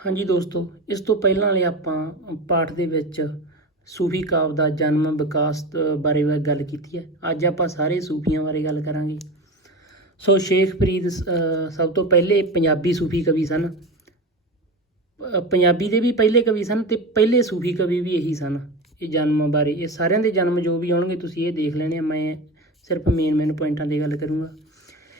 ਹਾਂਜੀ ਦੋਸਤੋ, ਇਸ ਤੋਂ ਪਹਿਲਾਂ ਵਾਲੇ ਆਪਾਂ ਪਾਠ ਦੇ ਵਿੱਚ ਸੂਫੀ ਕਾਵਿ ਦਾ ਜਨਮ ਵਿਕਾਸ ਬਾਰੇ ਗੱਲ ਕੀਤੀ ਹੈ। ਅੱਜ ਆਪਾਂ ਸਾਰੇ ਸੂਫੀਆਂ ਬਾਰੇ ਗੱਲ ਕਰਾਂਗੇ। ਸੋ ਸ਼ੇਖ ਫਰੀਦ ਸਭ ਤੋਂ ਪਹਿਲੇ ਪੰਜਾਬੀ ਸੂਫੀ ਕਵੀ ਸਨ। ਪੰਜਾਬੀ ਦੇ ਵੀ ਪਹਿਲੇ ਕਵੀ ਸਨ ਅਤੇ ਪਹਿਲੇ ਸੂਫੀ ਕਵੀ ਵੀ ਇਹੀ ਸਨ। ਇਹ ਜਨਮ ਬਾਰੇ ਇਹ ਸਾਰਿਆਂ ਦੇ ਜਨਮ ਜੋ ਵੀ ਆਉਣਗੇ ਤੁਸੀਂ ਇਹ ਦੇਖ ਲੈਣੇ ਆ। ਮੈਂ ਸਿਰਫ ਮੇਨ ਪੁਆਇੰਟਾਂ ਦੀ ਗੱਲ ਕਰੂੰਗਾ।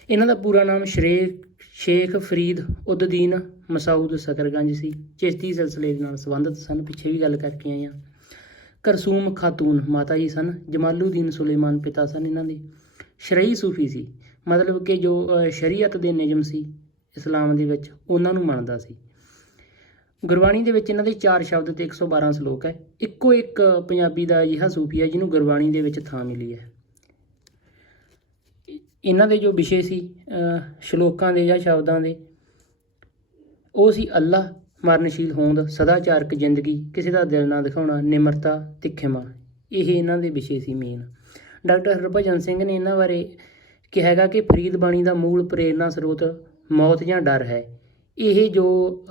ਇਹਨਾਂ ਦਾ ਪੂਰਾ ਨਾਮ ਸ਼ੇਖ ਫਰੀਦ ਉਦ-ਦੀਨ ਮਸਊਦ ਸਕਰਗੰਜ ਸੀ। ਚਿਸ਼ਤੀ ਸਿਲਸਿਲੇ ਦੇ ਨਾਲ ਸੰਬੰਧਿਤ ਸਨ। ਪਿੱਛੇ ਵੀ ਗੱਲ ਕਰਕੇ ਆਏ ਹਾਂ। ਕਰਸੂਮ ਖਾਤੂਨ ਮਾਤਾ ਜੀ ਸਨ। ਜਮਾਲੂਦੀਨ ਸੁਲੇਮਾਨ ਪਿਤਾ ਸਨ ਇਹਨਾਂ ਦੇ। ਸ਼ਰਈ ਸੂਫੀ ਸੀ, ਮਤਲਬ ਕਿ ਜੋ ਸ਼ਰੀਅਤ ਦੇ ਨਿਯਮ ਸੀ ਇਸਲਾਮ ਦੇ ਵਿੱਚ ਉਹਨਾਂ ਨੂੰ ਮੰਨਦਾ ਸੀ। ਗੁਰਬਾਣੀ ਦੇ ਵਿੱਚ ਇਹਨਾਂ ਦੇ 4 ਸ਼ਬਦ ਅਤੇ 112 ਸਲੋਕ ਹੈ। ਇੱਕੋ ਇੱਕ ਪੰਜਾਬੀ ਦਾ ਅਜਿਹਾ ਸੂਫੀ ਹੈ ਜਿਹਨੂੰ ਗੁਰਬਾਣੀ ਦੇ ਵਿੱਚ ਥਾਂ ਮਿਲੀ ਹੈ। ਇਹਨਾਂ ਦੇ ਜੋ ਵਿਸ਼ੇ ਸੀ ਸ਼ਲੋਕਾਂ ਦੇ ਜਾਂ ਸ਼ਬਦਾਂ ਦੇ, ਉਹ ਸੀ ਅੱਲਾ, ਮਰਨਸ਼ੀਲ ਹੋਂਦ, ਸਦਾਚਾਰਕ ਜ਼ਿੰਦਗੀ, ਕਿਸੇ ਦਾ ਦਿਲ ਨਾ ਦਿਖਾਉਣਾ, ਨਿਮਰਤਾ ਤੇ ਖਿਮਾ। ਇਹ ਇਹਨਾਂ ਦੇ ਵਿਸ਼ੇ ਸੀ ਮੇਨ। ਡਾਕਟਰ ਹਰਭਜਨ ਸਿੰਘ ਨੇ ਇਹਨਾਂ ਬਾਰੇ ਕਿਹਾ ਹੈਗਾ ਕਿ ਫਰੀਦ ਬਾਣੀ ਦਾ ਮੂਲ ਪ੍ਰੇਰਨਾ ਸਰੋਤ ਮੌਤ ਜਾਂ ਡਰ ਹੈ। ਇਹ ਜੋ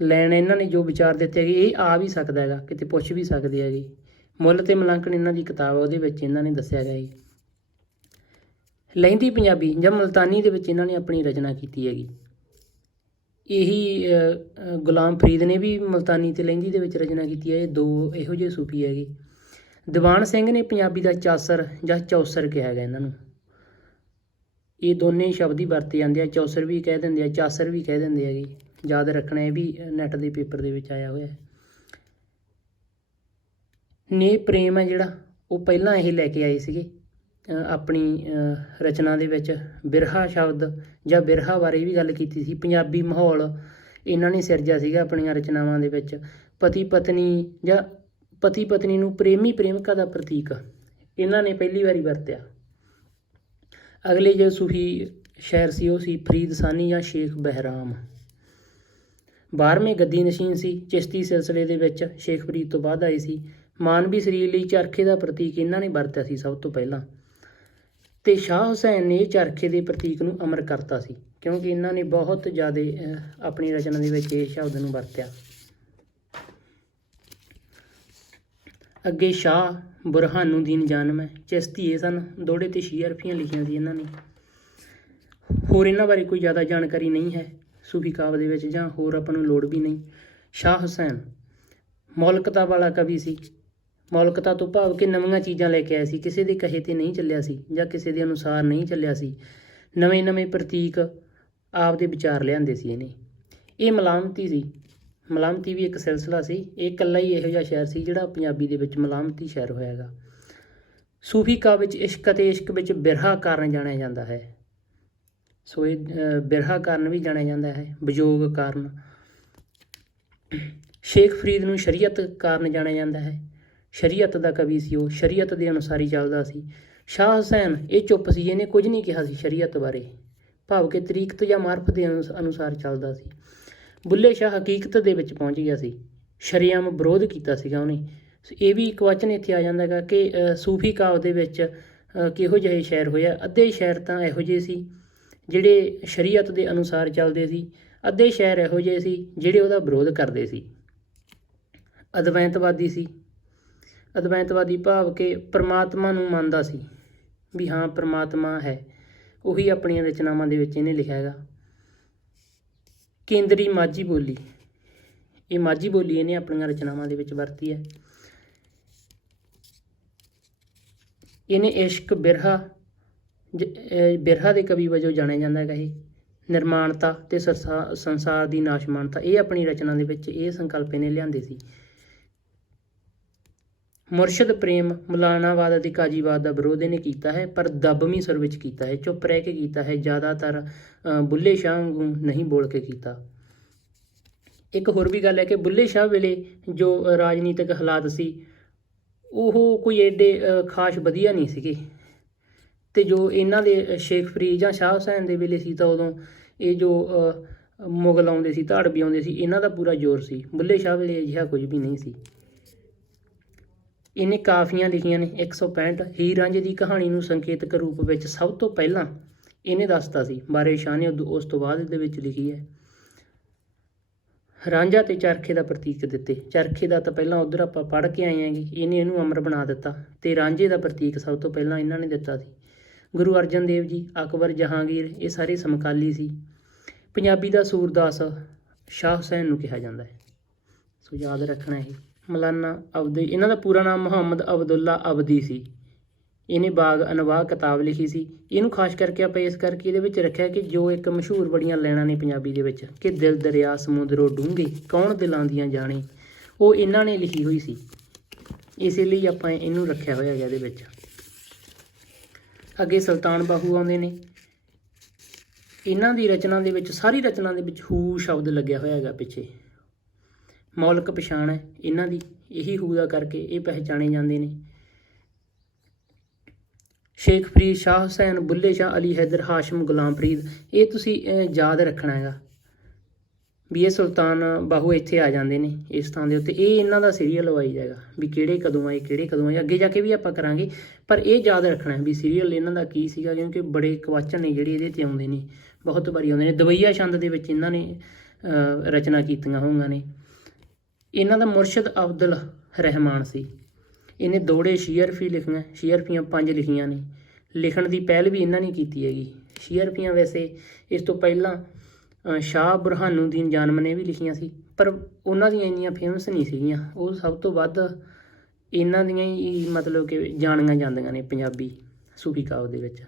ਲੈਣ ਇਹਨਾਂ ਨੇ ਜੋ ਵਿਚਾਰ ਦਿੱਤੇ ਹੈਗੇ, ਇਹ ਆ ਵੀ ਸਕਦਾ ਹੈਗਾ, ਕਿਤੇ ਪੁੱਛ ਵੀ ਸਕਦੇ ਹੈਗੇ। ਮੁੱਲ ਤੇ ਮਲਾਂਕਣ ਇਹਨਾਂ ਦੀ ਕਿਤਾਬ ਉਹਦੇ ਵਿੱਚ ਇਹਨਾਂ ਨੇ ਦੱਸਿਆ ਗਿਆ ਜੀ। ਲਹਿੰਦੀ ਪੰਜਾਬੀ ਜਾਂ ਮੁਲਤਾਨੀ ਦੇ ਵਿੱਚ ਇਹਨਾਂ ਨੇ ਆਪਣੀ ਰਚਨਾ ਕੀਤੀ ਹੈਗੀ। ਇਹੀ ਗੁਲਾਮ ਫਰੀਦ ਨੇ ਵੀ ਮੁਲਤਾਨੀ ਅਤੇ ਲਹਿੰਦੀ ਦੇ ਵਿੱਚ ਰਚਨਾ ਕੀਤੀ ਹੈ। ਇਹ ਦੋ ਇਹੋ ਜਿਹੇ ਸੂਫੀ ਹੈਗੇ। ਦੀਵਾਨ ਸਿੰਘ ਨੇ ਪੰਜਾਬੀ ਦਾ ਚਾਸਰ ਜਾਂ ਚੌਸਰ ਕਿਹਾ ਹੈਗਾ ਇਹਨਾਂ ਨੂੰ। ਇਹ ਦੋਨੇ ਸ਼ਬਦ ਹੀ ਵਰਤੇ ਜਾਂਦੇ ਆ। ਚੌਸਰ ਵੀ ਕਹਿ ਦਿੰਦੇ ਆ, ਚਾਸਰ ਵੀ ਕਹਿ ਦਿੰਦੇ ਹੈਗੇ। ਯਾਦ ਰੱਖਣਾ, ਇਹ ਵੀ ਨੈੱਟ ਦੇ ਪੇਪਰ ਦੇ ਵਿੱਚ ਆਇਆ ਹੋਇਆ। ਨੇ ਪ੍ਰੇਮ ਹੈ ਜਿਹੜਾ, ਉਹ ਪਹਿਲਾਂ ਇਹ ਲੈ ਕੇ ਆਏ ਸੀਗੇ ਆਪਣੀ ਰਚਨਾ ਦੇ ਵਿੱਚ। ਬਿਰਹਾ ਸ਼ਬਦ ਜਾਂ ਬਿਰਹਾ ਬਾਰੇ ਵੀ ਗੱਲ ਕੀਤੀ ਸੀ। ਪੰਜਾਬੀ ਮਾਹੌਲ ਇਹਨਾਂ ਨੇ ਸਿਰਜਿਆ ਸੀਗਾ ਆਪਣੀਆਂ ਰਚਨਾਵਾਂ ਦੇ ਵਿੱਚ। ਪਤੀ ਪਤਨੀ ਨੂੰ ਪ੍ਰੇਮੀ ਪ੍ਰੇਮਿਕਾ ਦਾ ਪ੍ਰਤੀਕ ਇਹਨਾਂ ਨੇ ਪਹਿਲੀ ਵਾਰੀ ਵਰਤਿਆ। ਅਗਲੇ ਜੋ ਸੂਫੀ ਸ਼ਾਇਰ ਸੀ ਉਹ ਸੀ ਫਰੀਦ ਸਾਨੀ ਜਾਂ ਸ਼ੇਖ ਬਹਿਰਾਮ। 12ਵੇਂ ਗੱਦੀ ਨਸ਼ੀਨ ਸੀ। ਚਿਸ਼ਤੀ ਸਿਲਸਿਲੇ ਦੇ ਵਿੱਚ ਸ਼ੇਖ ਫਰੀਦ ਤੋਂ ਬਾਅਦ ਆਏ ਸੀ। ਮਾਨਵੀ ਸਰੀਰ ਲਈ ਚਰਖੇ ਦਾ ਪ੍ਰਤੀਕ ਇਹਨਾਂ ਨੇ ਵਰਤਿਆ ਸੀ ਸਭ ਤੋਂ ਪਹਿਲਾਂ। ਅਤੇ ਸ਼ਾਹ ਹੁਸੈਨ ਨੇ ਚਰਖੇ ਦੇ ਪ੍ਰਤੀਕ ਨੂੰ ਅਮਰ ਕਰਤਾ ਸੀ, ਕਿਉਂਕਿ ਇਹਨਾਂ ਨੇ ਬਹੁਤ ਜ਼ਿਆਦਾ ਆਪਣੀ ਰਚਨਾ ਦੇ ਵਿੱਚ ਇਹ ਸ਼ਬਦ ਨੂੰ ਵਰਤਿਆ। ਅੱਗੇ ਸ਼ਾਹ ਬੁਰਹਾਨੂਦੀਨ ਜਾਨਮ ਹੈ। ਚਿਸ਼ਤੀ ਇਹ ਸਨ। ਦੋੜੇ ਅਤੇ 6 ਅਰਫੀਆਂ ਲਿਖੀਆਂ ਸੀ ਇਹਨਾਂ ਨੇ। ਹੋਰ ਇਹਨਾਂ ਬਾਰੇ ਕੋਈ ਜ਼ਿਆਦਾ ਜਾਣਕਾਰੀ ਨਹੀਂ ਹੈ ਸੂਫੀ ਕਾਵਿ ਦੇ ਵਿੱਚ, ਜਾਂ ਹੋਰ ਆਪਾਂ ਨੂੰ ਲੋੜ ਵੀ ਨਹੀਂ। ਸ਼ਾਹ ਹੁਸੈਨ ਮੌਲਿਕਤਾ ਵਾਲਾ ਕਵੀ ਸੀ। ਮੌਲਿਕਤਾ ਤੋਂ ਭਾਵ ਕਿ ਨਵੀਆਂ ਚੀਜ਼ਾਂ ਲੈ ਕੇ ਆਇਆ ਸੀ। ਕਿਸੇ ਦੇ ਕਹੇ 'ਤੇ ਨਹੀਂ ਚੱਲਿਆ ਸੀ ਜਾਂ ਕਿਸੇ ਦੇ ਅਨੁਸਾਰ ਨਹੀਂ ਚੱਲਿਆ ਸੀ। ਨਵੇਂ ਪ੍ਰਤੀਕ ਆਪ ਦੇ ਵਿਚਾਰ ਲਿਆਂਦੇ ਸੀ ਇਹਨੇ। ਇਹ ਮਲਾਮਤੀ ਸੀ। ਮਲਾਮਤੀ ਵੀ ਇੱਕ ਸਿਲਸਿਲਾ ਸੀ। ਇਹ ਇਕੱਲਾ ਹੀ ਇਹੋ ਜਿਹਾ ਸ਼ਾਇਰ ਸੀ ਜਿਹੜਾ ਪੰਜਾਬੀ ਦੇ ਵਿੱਚ ਮਲਾਮਤੀ ਸ਼ਾਇਰ ਹੋਇਆ ਹੈਗਾ। ਸੂਫੀ ਕਾਵਿ ਵਿੱਚ ਇਸ਼ਕ ਅਤੇ ਇਸ਼ਕ ਵਿੱਚ ਬਿਰਹਾ ਕਾਰਨ ਜਾਣਿਆ ਜਾਂਦਾ ਹੈ। ਸੋ ਇਹ ਬਿਰਹਾ ਕਾਰਨ ਵੀ ਜਾਣਿਆ ਜਾਂਦਾ ਹੈ, ਵਿਜੋਗ ਕਾਰਨ। ਸ਼ੇਖ ਫਰੀਦ ਨੂੰ ਸ਼ਰੀਅਤ ਕਾਰਨ ਜਾਣਿਆ ਜਾਂਦਾ ਹੈ। ਸ਼ਰੀਅਤ ਦਾ ਕਵੀ ਸੀ ਉਹ, ਸ਼ਰੀਅਤ ਦੇ ਅਨੁਸਾਰ ਹੀ ਚੱਲਦਾ ਸੀ। ਸ਼ਾਹ ਹੁਸੈਨ ਇਹ ਚੁੱਪ ਸੀ, ਇਹਨੇ ਕੁਝ ਨਹੀਂ ਕਿਹਾ ਸੀ ਸ਼ਰੀਅਤ ਬਾਰੇ, ਭਾਵ ਕਿ ਤਰੀਕਤ ਜਾਂ ਮਾਰਫਤ ਦੇ ਅਨੁਸਾਰ ਚੱਲਦਾ ਸੀ। ਬੁੱਲੇ ਸ਼ਾਹ ਹਕੀਕਤ ਦੇ ਵਿੱਚ ਪਹੁੰਚ ਗਿਆ ਸੀ। ਸ਼ਰੇਆਮ ਵਿਰੋਧ ਕੀਤਾ ਸੀਗਾ ਉਹਨੇ। ਇਹ ਵੀ ਇੱਕ ਵਚਨ ਇੱਥੇ ਆ ਜਾਂਦਾ ਹੈਗਾ ਕਿ ਸੂਫੀ ਕਾਵਿ ਦੇ ਵਿੱਚ ਕਿਹੋ ਜਿਹੇ ਸ਼ਾਇਰ ਹੋਇਆ। ਅੱਧੇ ਸ਼ਾਇਰ ਤਾਂ ਇਹੋ ਜਿਹੇ ਸੀ ਜਿਹੜੇ ਸ਼ਰੀਅਤ ਦੇ ਅਨੁਸਾਰ ਚੱਲਦੇ ਸੀ, ਅੱਧੇ ਸ਼ਾਇਰ ਇਹੋ ਜਿਹੇ ਸੀ ਜਿਹੜੇ ਉਹਦਾ ਵਿਰੋਧ ਕਰਦੇ ਸੀ। ਅਦਵੈਤਵਾਦੀ ਸੀ। ਅਦਵੈਤਵਾਦੀ ਭਾਵ ਕਿ ਪਰਮਾਤਮਾ ਨੂੰ ਮੰਨਦਾ ਸੀ ਵੀ ਹਾਂ ਪਰਮਾਤਮਾ ਹੈ। ਉਹੀ ਆਪਣੀਆਂ ਰਚਨਾਵਾਂ ਦੇ ਵਿੱਚ ਇਹਨੇ ਲਿਖਿਆ ਹੈਗਾ। ਕੇਂਦਰੀ ਮਾਝੀ ਬੋਲੀ, ਇਹ ਮਾਝੀ ਬੋਲੀ ਇਹਨੇ ਆਪਣੀਆਂ ਰਚਨਾਵਾਂ ਦੇ ਵਿੱਚ ਵਰਤੀ ਹੈ। ਇਹਨੇ ਇਸ਼ਕ ਬਿਰਹਾ ਦੇ ਕਵੀ ਵਜੋਂ ਜਾਣਿਆ ਜਾਂਦਾ ਹੈਗਾ। ਇਹ ਨਿਰਮਾਣਤਾ ਅਤੇ ਸੰਸਾਰ ਦੀ ਨਾਸ਼ਮਾਨਤਾ, ਇਹ ਆਪਣੀ ਰਚਨਾ ਦੇ ਵਿੱਚ ਇਹ ਸੰਕਲਪ ਇਹਨੇ ਲਿਆਂਦੇ ਸੀ। ਮੁਰਸ਼ਦ ਪ੍ਰੇਮ, ਮੌਲਾਨਾਵਾਦ ਅਤੇ ਕਾਜੀਵਾਦ ਦਾ ਵਿਰੋਧ ਇਹਨੇ ਕੀਤਾ ਹੈ, ਪਰ ਦਬਵੀਂ ਸੁਰ ਵਿੱਚ ਕੀਤਾ ਹੈ, ਚੁੱਪ ਰਹਿ ਕੇ ਕੀਤਾ ਹੈ। ਜ਼ਿਆਦਾਤਰ ਬੁੱਲੇ ਸ਼ਾਹ ਵਾਂਗੂ ਨਹੀਂ ਬੋਲ ਕੇ ਕੀਤਾ। ਇੱਕ ਹੋਰ ਵੀ ਗੱਲ ਹੈ ਕਿ ਬੁੱਲੇ ਸ਼ਾਹ ਵੇਲੇ ਜੋ ਰਾਜਨੀਤਿਕ ਹਾਲਾਤ ਸੀ ਉਹ ਕੋਈ ਐਡੇ ਖਾਸ ਵਧੀਆ ਨਹੀਂ ਸੀਗੇ। ਅਤੇ ਜੋ ਇਹਨਾਂ ਦੇ ਸ਼ੇਖ ਫਰੀਦ ਜਾਂ ਸ਼ਾਹ ਹੁਸੈਨ ਦੇ ਵੇਲੇ ਸੀ ਤਾਂ ਉਦੋਂ ਇਹ ਜੋ ਮੁਗਲ ਆਉਂਦੇ ਸੀ, ਧਾੜਵੀ ਆਉਂਦੇ ਸੀ, ਇਹਨਾਂ ਦਾ ਪੂਰਾ ਜ਼ੋਰ ਸੀ। ਬੁੱਲੇ ਸ਼ਾਹ ਵੇਲੇ ਅਜਿਹਾ ਕੁਝ ਵੀ ਨਹੀਂ ਸੀ। ਇਹਨੇ ਕਾਫੀਆਂ ਲਿਖੀਆਂ ਨੇ 165। ਹੀਰ ਰਾਂਝੇ ਦੀ ਕਹਾਣੀ ਨੂੰ ਸੰਕੇਤਕ ਰੂਪ ਵਿੱਚ ਸਭ ਤੋਂ ਪਹਿਲਾਂ ਇਹਨੇ ਦੱਸਤਾ ਸੀ। ਬਾਰੇ ਸ਼ਾਹ ਨੇ ਉਸ ਤੋਂ ਬਾਅਦ ਇਹਦੇ ਵਿੱਚ ਲਿਖੀ ਹੈ। ਰਾਂਝਾ ਤੇ ਚਰਖੇ ਦਾ ਪ੍ਰਤੀਕ ਦਿੱਤੇ। ਚਰਖੇ ਦਾ ਤਾਂ ਪਹਿਲਾਂ ਉਧਰ ਆਪਾਂ ਪੜ੍ਹ ਕੇ ਆਏ ਆਂਗੇ, ਇਹਨੂੰ ਅਮਰ ਬਣਾ ਦਿੱਤਾ, ਤੇ ਰਾਂਝੇ ਦਾ ਪ੍ਰਤੀਕ ਸਭ ਤੋਂ ਪਹਿਲਾਂ ਇਹਨਾਂ ਨੇ ਦਿੱਤਾ ਸੀ। ਗੁਰੂ ਅਰਜਨ ਦੇਵ ਜੀ, ਅਕਬਰ, ਜਹਾਂਗੀਰ ਇਹ ਸਾਰੇ ਸਮਕਾਲੀ ਸੀ। ਪੰਜਾਬੀ ਦਾ ਸੂਰਦਾਸ ਸ਼ਾਹ ਹੁਸੈਨ ਨੂੰ ਕਿਹਾ ਜਾਂਦਾ ਹੈ, ਸੋ ਯਾਦ ਰੱਖਣਾ ਇਹ। ਮੌਲਾਨਾ ਅਬਦੀ, ਇਹਨਾਂ ਦਾ ਪੂਰਾ ਨਾਮ ਮੁਹੰਮਦ ਅਬਦੁੱਲਾ ਅਬਦੀ ਸੀ। ਇਹਨੇ ਬਾਗ ਅਨਵਾਹ ਕਿਤਾਬ ਲਿਖੀ ਸੀ। ਇਹਨੂੰ ਖਾਸ ਕਰਕੇ ਆਪਾਂ ਇਸ ਕਰਕੇ ਇਹਦੇ ਵਿੱਚ ਰੱਖਿਆ ਕਿ ਜੋ ਇੱਕ ਮਸ਼ਹੂਰ ਬੜੀਆਂ ਲੈਣਾ ਨੇ ਪੰਜਾਬੀ ਦੇ ਵਿੱਚ ਕਿ ਦਿਲ ਦਰਿਆ ਸਮੁੰਦਰੋਂ ਡੂੰਘੇ ਕੌਣ ਦਿਲਾਂ ਦੀਆਂ ਜਾਣੇ, ਉਹ ਇਹਨਾਂ ਨੇ ਲਿਖੀ ਹੋਈ ਸੀ, ਇਸੇ ਲਈ ਆਪਾਂ ਇਹਨੂੰ ਰੱਖਿਆ ਹੋਇਆ ਹੈਗਾ ਇਹਦੇ ਵਿੱਚ। ਅੱਗੇ ਸੁਲਤਾਨ ਬਾਹੂ ਆਉਂਦੇ ਨੇ। ਇਹਨਾਂ ਦੀ ਰਚਨਾ ਦੇ ਵਿੱਚ, ਸਾਰੀ ਰਚਨਾ ਦੇ ਵਿੱਚ ਹੂ ਸ਼ਬਦ ਲੱਗਿਆ ਹੋਇਆ ਹੈਗਾ ਪਿੱਛੇ। ਮੌਲਿਕ ਪਛਾਣ ਹੈ ਇਹਨਾਂ ਦੀ, ਇਹੀ ਹੂ ਦਾ ਕਰਕੇ ਇਹ ਪਹਿਚਾਣੇ ਜਾਂਦੇ ਨੇ। ਸ਼ੇਖ ਫਰੀਦ, ਸ਼ਾਹ ਹੁਸੈਨ, ਬੁੱਲੇ ਸ਼ਾਹ, ਅਲੀ ਹੈਦਰ, ਹਾਸ਼ਮ, ਗੁਲਾਮ ਫਰੀਦ, ਇਹ ਤੁਸੀਂ ਯਾਦ ਰੱਖਣਾ ਹੈਗਾ ਵੀ ਇਹ ਸੁਲਤਾਨ ਬਾਹੂ ਇੱਥੇ ਆ ਜਾਂਦੇ ਨੇ ਇਸ ਥਾਂ ਦੇ ਉੱਤੇ। ਇਹ ਇਹਨਾਂ ਦਾ ਸੀਰੀਅਲ ਵਾਈਜ਼ ਹੈਗਾ ਵੀ ਕਿਹੜੇ ਕਦੋਂ ਆਏ, ਕਿਹੜੇ ਕਦੋਂ ਆਏ, ਅੱਗੇ ਜਾ ਕੇ ਵੀ ਆਪਾਂ ਕਰਾਂਗੇ, ਪਰ ਇਹ ਯਾਦ ਰੱਖਣਾ ਵੀ ਸੀਰੀਅਲ ਇਹਨਾਂ ਦਾ ਕੀ ਸੀਗਾ, ਕਿਉਂਕਿ ਬੜੇ ਕਵਾਚਨ ਨੇ ਜਿਹੜੇ ਇਹਦੇ 'ਤੇ ਆਉਂਦੇ ਨੇ, ਬਹੁਤ ਵਾਰੀ ਆਉਂਦੇ ਨੇ। ਦਵਈਆ ਛੰਦ ਦੇ ਵਿੱਚ ਇਹਨਾਂ ਨੇ ਰਚਨਾ ਕੀਤੀਆਂ ਹੋਈਆਂ ਨੇ। ਇਹਨਾਂ ਦਾ ਮੁਰਸ਼ਦ ਅਬਦੁਲ ਰਹਿਮਾਨ ਸੀ। ਇਹਨੇ ਦੋੜੇ ਸ਼ੀਅਰਫੀ ਲਿਖੀਆਂ, ਸ਼ੀਅਰਫੀਆਂ 5 ਲਿਖੀਆਂ ਨੇ। ਲਿਖਣ ਦੀ ਪਹਿਲ ਵੀ ਇਹਨਾਂ ਨੇ ਕੀਤੀ ਹੈਗੀ। ਸ਼ੀਅਰਫੀਆਂ ਵੈਸੇ ਇਸ ਤੋਂ ਪਹਿਲਾਂ ਸ਼ਾਹ ਬੁਰਹਾਨੂਦੀਨ ਜਾਨਮ ਨੇ ਵੀ ਲਿਖੀਆਂ ਸੀ, ਪਰ ਉਹਨਾਂ ਦੀਆਂ ਇੰਨੀਆਂ ਫੇਮਸ ਨਹੀਂ ਸੀਗੀਆਂ। ਉਹ ਸਭ ਤੋਂ ਵੱਧ ਇਹਨਾਂ ਦੀਆਂ ਹੀ ਮਤਲਬ ਕਿ ਜਾਣੀਆਂ ਜਾਂਦੀਆਂ ਨੇ ਪੰਜਾਬੀ ਸੂਫੀ ਕਾਵਿ ਦੇ ਵਿੱਚ।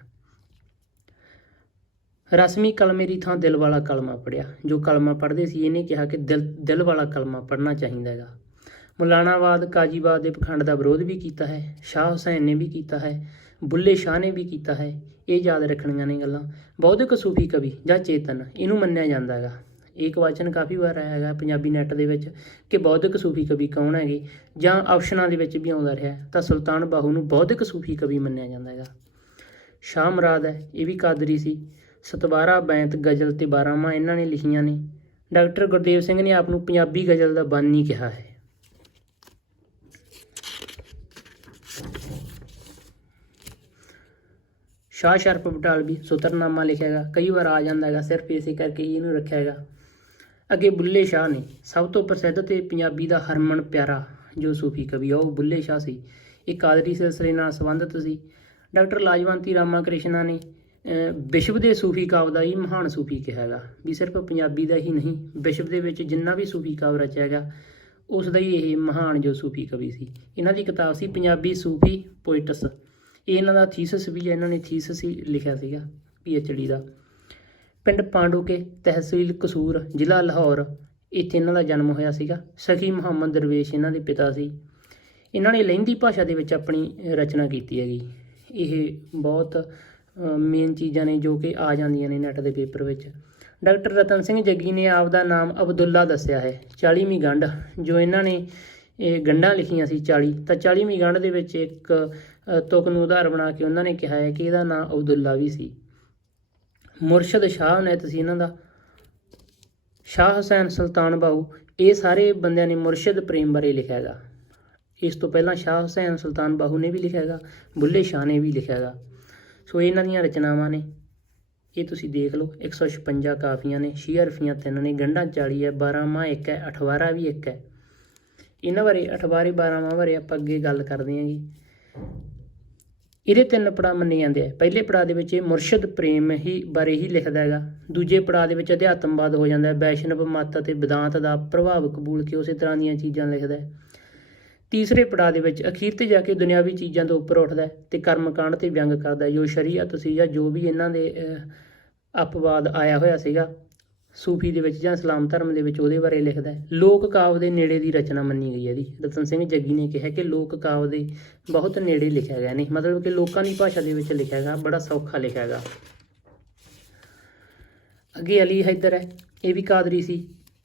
ਰਸਮੀ ਕਲਮੇ ਦੀ ਥਾਂ ਦਿਲ ਵਾਲਾ ਕਲਮਾ ਪੜ੍ਹਿਆ। ਜੋ ਕਲਮਾ ਪੜ੍ਹਦੇ ਸੀ ਇਹਨੇ ਕਿਹਾ ਕਿ ਦਿਲ ਵਾਲਾ ਕਲਮਾ ਪੜ੍ਹਨਾ ਚਾਹੀਦਾ ਹੈਗਾ। ਮੌਲਾਨਾਵਾਦ, ਕਾਜ਼ੀਵਾਦ ਦੇ ਪਖੰਡ ਦਾ ਵਿਰੋਧ ਵੀ ਕੀਤਾ ਹੈ। ਸ਼ਾਹ ਹੁਸੈਨ ਨੇ ਵੀ ਕੀਤਾ ਹੈ, ਬੁੱਲੇ ਸ਼ਾਹ ਨੇ ਵੀ ਕੀਤਾ ਹੈ। ਇਹ ਯਾਦ ਰੱਖਣੀਆਂ ਨੇ ਗੱਲਾਂ। ਬੌਧਿਕ ਸੂਫੀ ਕਵੀ ਜਾਂ ਚੇਤਨ ਇਹਨੂੰ ਮੰਨਿਆ ਜਾਂਦਾ ਹੈਗਾ। ਇਹ ਕਵਾਚਨ ਕਾਫੀ ਵਾਰ ਆਇਆ ਹੈਗਾ ਪੰਜਾਬੀ ਨੈੱਟ ਦੇ ਵਿੱਚ ਕਿ ਬੌਧਿਕ ਸੂਫੀ ਕਵੀ ਕੌਣ ਹੈਗੇ, ਜਾਂ ਆਪਸ਼ਨਾਂ ਦੇ ਵਿੱਚ ਵੀ ਆਉਂਦਾ ਰਿਹਾ, ਤਾਂ ਸੁਲਤਾਨ ਬਾਹੂ ਨੂੰ ਬੌਧਿਕ ਸੂਫੀ ਕਵੀ ਮੰਨਿਆ ਜਾਂਦਾ ਹੈਗਾ। ਸ਼ਾਹ ਮੁਰਾਦ ਹੈ, ਇਹ ਵੀ ਕਾਦਰੀ ਸੀ। ਸਤਵਾਰਾ, ਬੈਂਤ, ਗਜ਼ਲ ਤੇ 12ਵਾਂ ਇਹਨਾਂ ਨੇ ਲਿਖੀਆਂ ਨੇ। ਡਾਕਟਰ ਗੁਰਦੇਵ ਸਿੰਘ ਨੇ ਆਪ ਨੂੰ ਪੰਜਾਬੀ ਗਜ਼ਲ ਦਾ ਬਾਨੀ ਕਿਹਾ ਹੈ। ਸ਼ਾਹ ਸ਼ਰਫ ਬਟਾਲਵੀ ਸੁਤਰਨਾਮਾ ਲਿਖਿਆ ਹੈਗਾ, ਕਈ ਵਾਰ ਆ ਜਾਂਦਾ ਹੈਗਾ, ਸਿਰਫ ਇਸੇ ਕਰਕੇ ਹੀ ਇਹਨੂੰ ਰੱਖਿਆ ਹੈਗਾ। ਅੱਗੇ ਬੁੱਲੇ ਸ਼ਾਹ ਨੇ, ਸਭ ਤੋਂ ਪ੍ਰਸਿੱਧ ਤੇ ਪੰਜਾਬੀ ਦਾ ਹਰਮਨ ਪਿਆਰਾ ਜੋ ਸੂਫੀ ਕਵੀ ਆ ਉਹ ਬੁੱਲੇ ਸ਼ਾਹ ਸੀ। ਇਹ ਕਾਦਰੀ ਸਿਲਸਿਲੇ ਨਾਲ ਸੰਬੰਧਿਤ ਸੀ। ਡਾਕਟਰ ਲਾਜਵੰਤੀ ਰਾਮਾ ਕ੍ਰਿਸ਼ਨਾ ਨੇ ਵਿਸ਼ਵ ਦੇ ਸੂਫੀ ਕਾਵਿ ਦਾ ਹੀ ਮਹਾਨ ਸੂਫੀ ਕਿਹਾ ਹੈਗਾ, ਵੀ ਸਿਰਫ ਪੰਜਾਬੀ ਦਾ ਹੀ ਨਹੀਂ, ਵਿਸ਼ਵ ਦੇ ਵਿੱਚ ਜਿੰਨਾ ਵੀ ਸੂਫੀ ਕਾਵਿ ਰਚਿਆ ਹੈਗਾ ਉਸ ਦਾ ਹੀ ਇਹ ਮਹਾਨ ਜੋ ਸੂਫੀ ਕਵੀ ਸੀ। ਇਹਨਾਂ ਦੀ ਕਿਤਾਬ ਸੀ ਪੰਜਾਬੀ ਸੂਫੀ ਪੋਇਟਸ। ਇਹ ਇਹਨਾਂ ਦਾ ਥੀਸਸ ਵੀ ਹੈ, ਇਹਨਾਂ ਨੇ ਥੀਸਸ ਹੀ ਲਿਖਿਆ ਸੀਗਾ PhD ਦਾ। ਪਿੰਡ ਪਾਂਡੂਕੇ, ਤਹਿਸੀਲ ਕਸੂਰ, ਜ਼ਿਲ੍ਹਾ ਲਾਹੌਰ, ਇੱਥੇ ਇਹਨਾਂ ਦਾ ਜਨਮ ਹੋਇਆ ਸੀਗਾ। ਸਖੀ ਮੁਹੰਮਦ ਦਰਵੇਸ਼ ਇਹਨਾਂ ਦੇ ਪਿਤਾ ਸੀ। ਇਹਨਾਂ ਨੇ ਲਹਿੰਦੀ ਭਾਸ਼ਾ ਦੇ ਵਿੱਚ ਆਪਣੀ ਰਚਨਾ ਕੀਤੀ ਹੈਗੀ। ਇਹ ਬਹੁਤ ਮੇਨ ਚੀਜ਼ਾਂ ਨੇ ਜੋ ਕਿ ਆ ਜਾਂਦੀਆਂ ਨੇ ਨੈੱਟ ਦੇ ਪੇਪਰ ਵਿੱਚ। ਡਾਕਟਰ ਰਤਨ ਸਿੰਘ ਜੱਗੀ ਨੇ ਆਪ ਦਾ ਨਾਮ ਅਬਦੁੱਲਾ ਦੱਸਿਆ ਹੈ। 40ਵੀਂ ਗੰਢ ਜੋ ਇਹਨਾਂ ਨੇ ਇਹ ਗੰਢਾਂ ਲਿਖੀਆਂ ਸੀ 40, ਤਾਂ 40ਵੀਂ ਗੰਢ ਦੇ ਵਿੱਚ ਇੱਕ ਤੁਕ ਨੂੰ ਉਦਾਹਰ ਬਣਾ ਕੇ ਉਹਨਾਂ ਨੇ ਕਿਹਾ ਹੈ ਕਿ ਇਹਦਾ ਨਾਮ ਅਬਦੁੱਲਾ ਵੀ ਸੀ। ਮੁਰਸ਼ਦ ਸ਼ਾਹ ਨੈਤ ਸੀ ਇਹਨਾਂ ਦਾ। ਸ਼ਾਹ ਹੁਸੈਨ, ਸੁਲਤਾਨ ਬਾਹੂ, ਇਹ ਸਾਰੇ ਬੰਦਿਆਂ ਨੇ ਮੁਰਸ਼ਦ ਪ੍ਰੇਮ ਬਾਰੇ ਲਿਖਿਆ ਹੈਗਾ। ਇਸ ਤੋਂ ਪਹਿਲਾਂ ਸ਼ਾਹ ਹੁਸੈਨ, ਸੁਲਤਾਨ ਬਾਹੂ ਨੇ ਵੀ ਲਿਖਿਆ ਹੈਗਾ, ਬੁੱਲੇ ਸ਼ਾਹ ਨੇ ਵੀ ਲਿਖਿਆ ਹੈਗਾ। ਸੋ ਇਹਨਾਂ ਦੀਆਂ ਰਚਨਾਵਾਂ ਨੇ, ਇਹ ਤੁਸੀਂ ਦੇਖ ਲਓ। 156 ਕਾਫੀਆਂ ਨੇ, ਸ਼ੀਅਰਫੀਆਂ 3 ਨੇ, ਗੰਢਾਂ 40 ਹੈ, 12ਵਾਂ 1 ਹੈ, 18ਵਾਂ ਵੀ 1 ਹੈ। ਇਹਨਾਂ ਬਾਰੇ 18ਵਾਂ 12ਵਾਂ ਬਾਰੇ ਆਪਾਂ ਅੱਗੇ ਗੱਲ ਕਰਦੇ ਹਾਂ ਜੀ। ਇਹਦੇ 3 ਪੜਾਅ ਮੰਨੇ ਜਾਂਦੇ ਆ। ਪਹਿਲੇ ਪੜਾਅ ਦੇ ਵਿੱਚ ਇਹ ਮੁਰਸ਼ਦ ਪ੍ਰੇਮ ਹੀ ਬਾਰੇ ਹੀ ਲਿਖਦਾ ਹੈਗਾ। ਦੂਜੇ ਪੜਾਅ ਦੇ ਵਿੱਚ ਅਧਿਆਤਮਵਾਦ ਹੋ ਜਾਂਦਾ ਹੈ, ਵੈਸ਼ਨਵ ਮੱਤ ਅਤੇ ਵਿਦਾਂਤ ਦਾ ਪ੍ਰਭਾਵ ਕਬੂਲ ਕੇ ਉਸੇ ਤਰ੍ਹਾਂ ਦੀਆਂ ਚੀਜ਼ਾਂ ਲਿਖਦਾ ਹੈ। ਤੀਸਰੇ ਪੜਾਅ ਦੇ ਵਿੱਚ ਅਖੀਰ 'ਤੇ ਜਾ ਕੇ ਦੁਨਿਆਵੀ ਚੀਜ਼ਾਂ ਤੋਂ ਉੱਪਰ ਉੱਠਦਾ ਅਤੇ ਕਰਮਕਾਂਡ 'ਤੇ ਵਿਅੰਗ ਕਰਦਾ। ਜੋ ਸ਼ਰੀਅਤ ਸੀ ਜਾਂ ਜੋ ਵੀ ਇਹਨਾਂ ਦੇ ਅਪਵਾਦ ਆਇਆ ਹੋਇਆ ਸੀਗਾ ਸੂਫੀ ਦੇ ਵਿੱਚ ਜਾਂ ਇਸਲਾਮ ਧਰਮ ਦੇ ਵਿੱਚ, ਉਹਦੇ ਬਾਰੇ ਲਿਖਦਾ ਹੈ। ਲੋਕ ਕਾਵਿ ਦੇ ਨੇੜੇ ਦੀ ਰਚਨਾ ਮੰਨੀ ਗਈ ਹੈ ਇਹਦੀ। ਰਤਨ ਸਿੰਘ ਜੱਗੀ ਨੇ ਕਿਹਾ ਕਿ ਲੋਕ ਕਾਵਿ ਦੇ ਬਹੁਤ ਨੇੜੇ ਲਿਖਿਆ ਗਿਆ ਨੇ, ਮਤਲਬ ਕਿ ਲੋਕਾਂ ਦੀ ਭਾਸ਼ਾ ਦੇ ਵਿੱਚ ਲਿਖਿਆ ਹੈਗਾ, ਬੜਾ ਸੌਖਾ ਲਿਖਿਆ ਹੈਗਾ। ਅੱਗੇ ਅਲੀ ਹੈਦਰ ਹੈ, ਇਹ ਵੀ ਕਾਦਰੀ ਸੀ।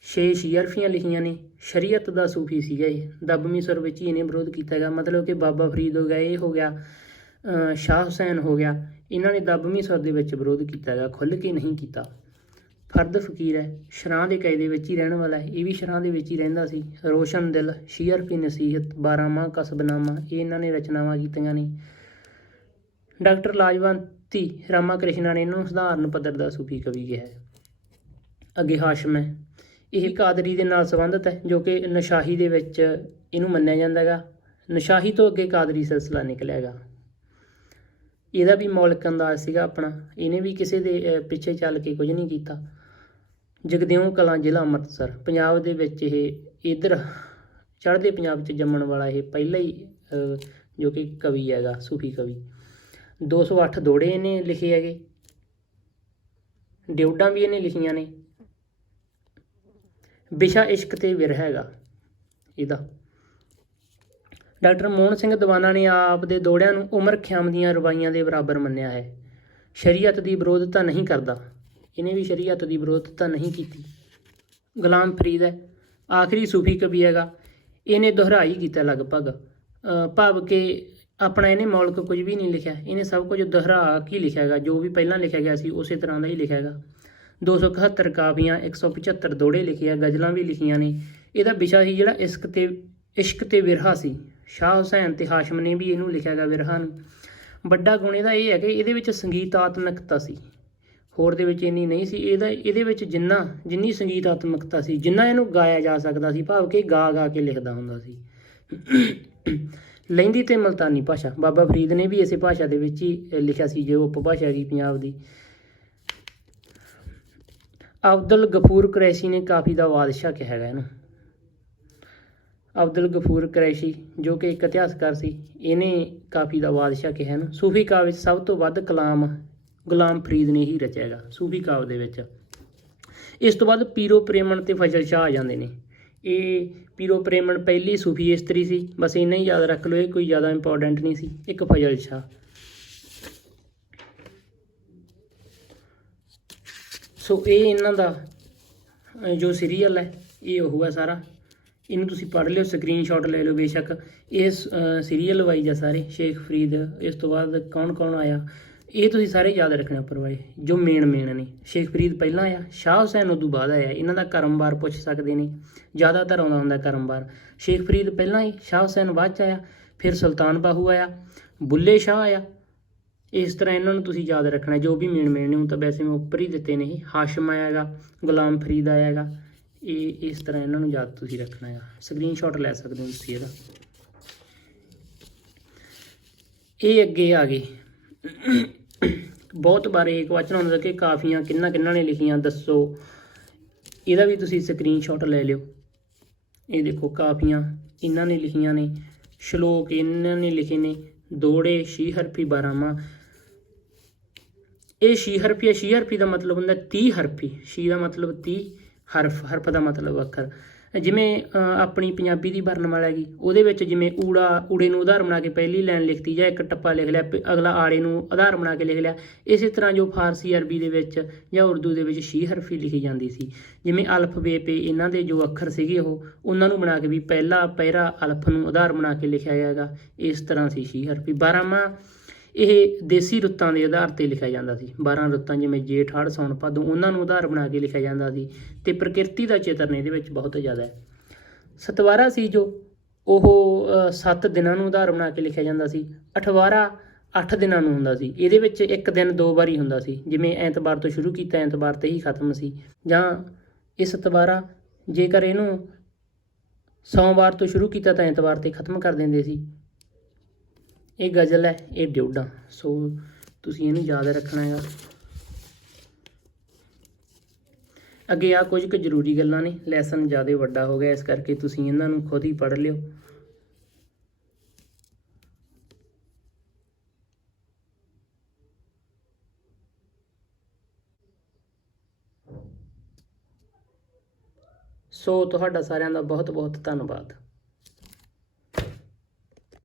6 ਸ਼ੀਅਰਫੀਆਂ ਲਿਖੀਆਂ ਨੇ। ਸ਼ਰੀਅਤ ਦਾ ਸੂਫੀ ਸੀਗਾ ਇਹ। ਦਬਵੀਂ ਸੁਰ ਵਿੱਚ ਹੀ ਇਹਨੇ ਵਿਰੋਧ ਕੀਤਾ ਹੈਗਾ, ਮਤਲਬ ਕਿ ਬਾਬਾ ਫਰੀਦ ਹੋ ਗਿਆ, ਇਹ ਹੋ ਗਿਆ, ਸ਼ਾਹ ਹੁਸੈਨ ਹੋ ਗਿਆ, ਇਹਨਾਂ ਨੇ ਦਬਵੀਂ ਸੁਰ ਦੇ ਵਿੱਚ ਵਿਰੋਧ ਕੀਤਾ ਹੈਗਾ, ਖੁੱਲ੍ਹ ਕੇ ਨਹੀਂ ਕੀਤਾ। ਫਰਦ ਫਕੀਰ ਹੈ, ਸ਼ਰਾਂ ਦੇ ਕਾਇਦੇ ਵਿੱਚ ਹੀ ਰਹਿਣ ਵਾਲਾ ਹੈ, ਇਹ ਵੀ ਸ਼ਰਾਂ ਦੇ ਵਿੱਚ ਹੀ ਰਹਿੰਦਾ ਸੀ। ਰੋਸ਼ਨ ਦਿਲ, ਸ਼ੀਅਰਫੀ ਨਸੀਹਤ, 12ਵਾਂ ਕਸਬਨਾਮਾ, ਇਹ ਇਹਨਾਂ ਨੇ ਰਚਨਾਵਾਂ ਕੀਤੀਆਂ ਨੇ। ਡਾਕਟਰ ਲਾਜਵੰਤੀ ਰਾਮਾ ਕ੍ਰਿਸ਼ਨਾ ਨੇ ਇਹਨੂੰ ਸਧਾਰਨ ਪੱਧਰ ਦਾ ਸੂਫੀ ਕਵੀ ਕਿਹਾ ਹੈ। ਅੱਗੇ ਹਾਸ਼ਮ ਹੈ, ਇਹ ਕਾਦਰੀ ਦੇ ਨਾਲ ਸੰਬੰਧਿਤ ਹੈ, ਜੋ ਕਿ ਨਸ਼ਾਹੀ ਦੇ ਵਿੱਚ ਇਹਨੂੰ ਮੰਨਿਆ ਜਾਂਦਾ ਹੈਗਾ। ਨਸ਼ਾਹੀ ਤੋਂ ਅੱਗੇ ਕਾਦਰੀ ਸਿਲਸਿਲਾ ਨਿਕਲਿਆ ਹੈਗਾ। ਇਹਦਾ ਵੀ ਮੌਲਿਕ ਅੰਦਾਜ਼ ਸੀਗਾ ਆਪਣਾ, ਇਹਨੇ ਵੀ ਕਿਸੇ ਦੇ ਪਿੱਛੇ ਚੱਲ ਕੇ ਕੁਝ ਨਹੀਂ ਕੀਤਾ। ਜਗਦਿਓਂ ਕਲਾਂ, ਜ਼ਿਲ੍ਹਾ ਅੰਮ੍ਰਿਤਸਰ, ਪੰਜਾਬ ਦੇ ਵਿੱਚ ਇਹ ਇੱਧਰ ਚੜ੍ਹਦੇ ਪੰਜਾਬ 'ਚ ਜੰਮਣ ਵਾਲਾ ਇਹ ਪਹਿਲਾ ਹੀ ਜੋ ਕਿ ਕਵੀ ਹੈਗਾ, ਸੂਫੀ ਕਵੀ। 208 ਦੋੜੇ ਇਹਨੇ ਲਿਖੇ ਹੈਗੇ, ਡਿਉਡਾਂ ਵੀ ਇਹਨੇ ਲਿਖੀਆਂ ਨੇ। ਵਿਸ਼ਾ ਇਸ਼ਕ ਤੇ ਵਿਰਹ ਹੈਗਾ ਇਹਦਾ। ਡਾਕਟਰ ਮੋਹਨ ਸਿੰਘ ਦੀਵਾਨਾ ਨੇ ਆਪ ਦੇ ਦੋੜਿਆਂ ਨੂੰ ਉਮਰ ਖਿਆਮ ਦੀਆਂ ਰਵਾਈਆਂ ਦੇ ਬਰਾਬਰ ਮੰਨਿਆ ਹੈ। ਸ਼ਰੀਅਤ ਦੀ ਵਿਰੋਧਤਾ ਨਹੀਂ ਕਰਦਾ, ਇਹਨੇ ਵੀ ਸ਼ਰੀਅਤ ਦੀ ਵਿਰੋਧਤਾ ਨਹੀਂ ਕੀਤੀ। ਗੁਲਾਮ ਫਰੀਦ ਹੈ, ਆਖਰੀ ਸੂਫੀ ਕਵੀ ਹੈਗਾ। ਇਹਨੇ ਦੁਹਰਾਈ ਕੀਤਾ ਲਗਭਗ, ਭਾਵ ਕਿ ਆਪਣਾ ਇਹਨੇ ਮੌਲਿਕ ਕੁਝ ਵੀ ਨਹੀਂ ਲਿਖਿਆ, ਇਹਨੇ ਸਭ ਕੁਝ ਦੁਹਰਾ ਕੇ ਲਿਖਿਆ ਹੈਗਾ। ਜੋ ਵੀ ਪਹਿਲਾਂ ਲਿਖਿਆ ਗਿਆ ਸੀ ਉਸੇ ਤਰ੍ਹਾਂ ਦਾ ਹੀ ਲਿਖਿਆ ਹੈਗਾ। 271 ਕਾਫੀਆਂ, 175 ਦੋੜੇ ਲਿਖੇ ਆ, ਗਜ਼ਲਾਂ ਵੀ ਲਿਖੀਆਂ ਨੇ। ਇਹਦਾ ਵਿਸ਼ਾ ਸੀ ਜਿਹੜਾ ਇਸ਼ਕ ਤੇ ਵਿਰਹਾ ਸੀ। ਸ਼ਾਹ ਹੁਸੈਨ ਤੇ ਹਾਸ਼ਮ ਨੇ ਵੀ ਇਹਨੂੰ ਲਿਖਿਆ ਹੈਗਾ, ਵਿਰਹਾ ਨੂੰ। ਵੱਡਾ ਗੁਣ ਇਹਦਾ ਇਹ ਹੈ ਕਿ ਇਹਦੇ ਵਿੱਚ ਸੰਗੀਤਾਤਮਕਤਾ ਸੀ, ਹੋਰ ਦੇ ਵਿੱਚ ਇੰਨੀ ਨਹੀਂ ਸੀ। ਇਹਦੇ ਵਿੱਚ ਜਿੰਨੀ ਸੰਗੀਤਾਤਮਕਤਾ ਸੀ, ਜਿੰਨਾ ਇਹਨੂੰ ਗਾਇਆ ਜਾ ਸਕਦਾ ਸੀ, ਭਾਵ ਕਿ ਗਾ ਕੇ ਲਿਖਦਾ ਹੁੰਦਾ ਸੀ। ਲਹਿੰਦੀ ਤੇ ਮਲਤਾਨੀ ਭਾਸ਼ਾ, ਬਾਬਾ ਫਰੀਦ ਨੇ ਵੀ ਇਸੇ ਭਾਸ਼ਾ ਦੇ ਵਿੱਚ ਹੀ ਲਿਖਿਆ ਸੀ, ਜੋ ਉਪਭਾਸ਼ਾ ਹੈਗੀ ਪੰਜਾਬ ਦੀ। ਅਬਦੁਲ ਗਫੂਰ ਕੁਰੈਸ਼ੀ ਨੇ ਕਾਫੀ ਦਾ ਬਾਦਸ਼ਾਹ ਕਿਹਾ ਹੈਗਾ ਇਹਨੂੰ। ਅਬਦੁਲ ਗਫੂਰ ਕੁਰੈਸ਼ੀ ਜੋ ਕਿ ਇੱਕ ਇਤਿਹਾਸਕਾਰ ਸੀ, ਇਹਨੇ ਕਾਫੀ ਦਾ ਬਾਦਸ਼ਾਹ ਕਿਹਾ ਇਹਨੂੰ। ਸੂਫੀ ਕਾਵਿ ਵਿੱਚ ਸਭ ਤੋਂ ਵੱਧ ਕਲਾਮ ਗੁਲਾਮ ਫਰੀਦ ਨੇ ਹੀ ਰਚਿਆ ਹੈਗਾ, ਸੂਫੀ ਕਾਵਿ ਦੇ ਵਿੱਚ। ਇਸ ਤੋਂ ਬਾਅਦ ਪੀਰੋ ਪ੍ਰੇਮਣ ਤੇ ਫਜ਼ਲ ਸ਼ਾਹ ਆ ਜਾਂਦੇ ਨੇ। ਇਹ ਪੀਰੋ ਪ੍ਰੇਮਣ ਪਹਿਲੀ ਸੂਫੀ ਇਸਤਰੀ ਸੀ, ਬਸ ਇੰਨਾ ਹੀ ਯਾਦ ਰੱਖ ਲਓ, ਇਹ ਕੋਈ ਜ਼ਿਆਦਾ ਇੰਪੋਰਟੈਂਟ ਨਹੀਂ ਸੀ। ਇੱਕ ਫਜ਼ਲ ਸ਼ਾਹ। ਸੋ ਇਹ ਇਹਨਾਂ ਦਾ ਜੋ ਸੀਰੀਅਲ ਹੈ ਇਹ ਉਹ ਹੈ ਸਾਰਾ। ਇਹਨੂੰ ਤੁਸੀਂ ਪੜ੍ਹ ਲਿਓ, ਸਕਰੀਨਸ਼ਾਟ ਲੈ ਲਓ ਬੇਸ਼ੱਕ। ਇਹ ਸੀਰੀਅਲ ਵਾਈਜ਼ ਆ ਸਾਰੇ। ਸ਼ੇਖ ਫਰੀਦ, ਇਸ ਤੋਂ ਬਾਅਦ ਕੌਣ ਕੌਣ ਆਇਆ, ਇਹ ਤੁਸੀਂ ਸਾਰੇ ਯਾਦ ਰੱਖਣੇ ਉੱਪਰ ਵਾਲੇ ਜੋ ਮੇਨ ਨੇ। ਸ਼ੇਖ ਫਰੀਦ ਪਹਿਲਾਂ ਆਇਆ, ਸ਼ਾਹ ਹੁਸੈਨ ਉਦੋਂ ਬਾਅਦ ਆਇਆ। ਇਹਨਾਂ ਦਾ ਕਰਮਵਾਰ ਪੁੱਛ ਸਕਦੇ ਨੇ, ਜ਼ਿਆਦਾਤਰ ਆਉਂਦਾ ਹੁੰਦਾ ਕਰਮਵਾਰ। ਸ਼ੇਖ ਫਰੀਦ ਪਹਿਲਾਂ ਹੀ, ਸ਼ਾਹ ਹੁਸੈਨ ਬਾਅਦ 'ਚ ਆਇਆ, ਫਿਰ ਸੁਲਤਾਨ ਬਾਹੂ ਆਇਆ, ਬੁੱਲੇ ਸ਼ਾਹ ਆਇਆ। ਇਸ ਤਰ੍ਹਾਂ ਇਹਨਾਂ ਨੂੰ ਤੁਸੀਂ ਯਾਦ ਰੱਖਣਾ, ਜੋ ਵੀ ਮੇਨ ਨੇ। ਹੁਣ ਤਾਂ ਵੈਸੇ ਮੈਂ ਉੱਪਰ ਹੀ ਦਿੱਤੇ ਨੇ। ਇਹ ਹਾਸ਼ਮ ਆਇਆ ਹੈਗਾ, ਗੁਲਾਮ ਫਰੀਦ ਆਇਆ ਹੈਗਾ। ਇਹ ਇਸ ਤਰ੍ਹਾਂ ਇਹਨਾਂ ਨੂੰ ਯਾਦ ਤੁਸੀਂ ਰੱਖਣਾ ਹੈਗਾ। ਸਕਰੀਨਸ਼ਾਟ ਲੈ ਸਕਦੇ ਹੋ ਤੁਸੀਂ ਇਹਦਾ। ਇਹ ਅੱਗੇ ਆ ਗਏ। ਬਹੁਤ ਵਾਰ ਇਹ ਕੁਐਸਚਨ ਹੁੰਦਾ ਕਿ ਕਾਫੀਆਂ ਕਿਹਨਾਂ ਨੇ ਲਿਖੀਆਂ ਦੱਸੋ, ਇਹਦਾ ਵੀ ਤੁਸੀਂ ਸਕਰੀਨਸ਼ਾਟ ਲੈ ਲਿਓ। ਇਹ ਦੇਖੋ, ਕਾਫੀਆਂ ਇਹਨਾਂ ਨੇ ਲਿਖੀਆਂ ਨੇ, ਸ਼ਲੋਕ ਇਹਨਾਂ ਨੇ ਲਿਖੇ ਨੇ, ਦੋੜੇ, ਛੀ ਹਰਫੀ, ਬਾਰਾਂਮਾਹ। ਇਹ ਛੀ ਹਰਫੀ ਦਾ ਮਤਲਬ ਹੁੰਦਾ 30 ਹਰਫੀ। ਛੀ ਦਾ ਮਤਲਬ 30, ਹਰਫ ਦਾ ਮਤਲਬ ਅੱਖਰ। ਜਿਵੇਂ ਆਪਣੀ ਪੰਜਾਬੀ ਦੀ ਵਰਣਮਾਲਾ ਹੈਗੀ, ਉਹਦੇ ਵਿੱਚ ਜਿਵੇਂ ਊੜੇ ਨੂੰ ਆਧਾਰ ਬਣਾ ਕੇ ਪਹਿਲੀ ਲਾਈਨ ਲਿਖਤੀ, ਜਾਂ ਇੱਕ ਟੱਪਾ ਲਿਖ ਲਿਆ, ਅਗਲਾ ਆੜੇ ਨੂੰ ਆਧਾਰ ਬਣਾ ਕੇ ਲਿਖ ਲਿਆ। ਇਸੇ ਤਰ੍ਹਾਂ ਜੋ ਫਾਰਸੀ ਅਰਬੀ ਦੇ ਵਿੱਚ ਜਾਂ ਉਰਦੂ ਦੇ ਵਿੱਚ ਛੀ ਹਰਫੀ ਲਿਖੀ ਜਾਂਦੀ ਸੀ। ਜਿਵੇਂ ਅਲਫ ਬੇ ਪੇ, ਇਹਨਾਂ ਦੇ ਜੋ ਅੱਖਰ ਸੀਗੇ ਉਹਨਾਂ ਨੂੰ ਬਣਾ ਕੇ ਵੀ ਪਹਿਲਾ ਪਹਿਰਾ ਅਲਫ ਨੂੰ ਆਧਾਰ ਬਣਾ ਕੇ ਲਿਖਿਆ ਗਿਆ ਹੈਗਾ। ਇਸ ਤਰ੍ਹਾਂ ਸੀ ਛੀ ਹਰਫੀ। ਬਾਰਾਂਮਾਹ ਇਹ ਦੇਸੀ ਰੁੱਤਾਂ ਦੇ ਆਧਾਰ 'ਤੇ ਲਿਖਿਆ ਜਾਂਦਾ ਸੀ। 12 ਰੁੱਤਾਂ ਜਿਵੇਂ ਜੇਠ, ਹਾੜ੍ਹ, ਸਾਉਣ, ਭਾਦੋਂ, ਉਹਨਾਂ ਨੂੰ ਆਧਾਰ ਬਣਾ ਕੇ ਲਿਖਿਆ ਜਾਂਦਾ ਸੀ। ਅਤੇ ਪ੍ਰਕਿਰਤੀ ਦਾ ਚਿਤਰਨ ਇਹਦੇ ਵਿੱਚ ਬਹੁਤ ਜ਼ਿਆਦਾ ਹੈ। ਸਤਵਾਰਾ ਸੀ ਜੋ ਉਹ 7 ਦਿਨਾਂ ਨੂੰ ਆਧਾਰ ਬਣਾ ਕੇ ਲਿਖਿਆ ਜਾਂਦਾ ਸੀ। ਅਠਵਾਰਾ 8 ਦਿਨਾਂ ਨੂੰ ਹੁੰਦਾ ਸੀ। ਇਹਦੇ ਵਿੱਚ ਇੱਕ ਦਿਨ 2 ਵਾਰੀ ਹੁੰਦਾ ਸੀ, ਜਿਵੇਂ ਐਤਵਾਰ ਤੋਂ ਸ਼ੁਰੂ ਕੀਤਾ ਐਤਵਾਰ 'ਤੇ ਹੀ ਖਤਮ ਸੀ। ਜਾਂ ਇਹ ਸਤਵਾਰਾ ਜੇਕਰ ਇਹਨੂੰ ਸੋਮਵਾਰ ਤੋਂ ਸ਼ੁਰੂ ਕੀਤਾ ਤਾਂ ਐਤਵਾਰ 'ਤੇ ਖਤਮ ਕਰ ਦਿੰਦੇ ਸੀ। ਇਹ ਗਜ਼ਲ ਹੈ, ਇਹ ਡਿਉਡਾਂ। ਸੋ ਤੁਸੀਂ ਇਹਨੂੰ ਯਾਦ ਰੱਖਣਾ ਹੈਗਾ। ਅੱਗੇ ਆ ਕੁਝ ਕੁ ਜ਼ਰੂਰੀ ਗੱਲਾਂ ਨੇ। ਲੈਸਨ ਜ਼ਿਆਦਾ ਵੱਡਾ ਹੋ ਗਿਆ, ਇਸ ਕਰਕੇ ਤੁਸੀਂ ਇਹਨਾਂ ਨੂੰ ਖੁਦ ਹੀ ਪੜ੍ਹ ਲਿਓ। ਸੋ ਤੁਹਾਡਾ ਸਾਰਿਆਂ ਦਾ ਬਹੁਤ ਬਹੁਤ ਧੰਨਵਾਦ।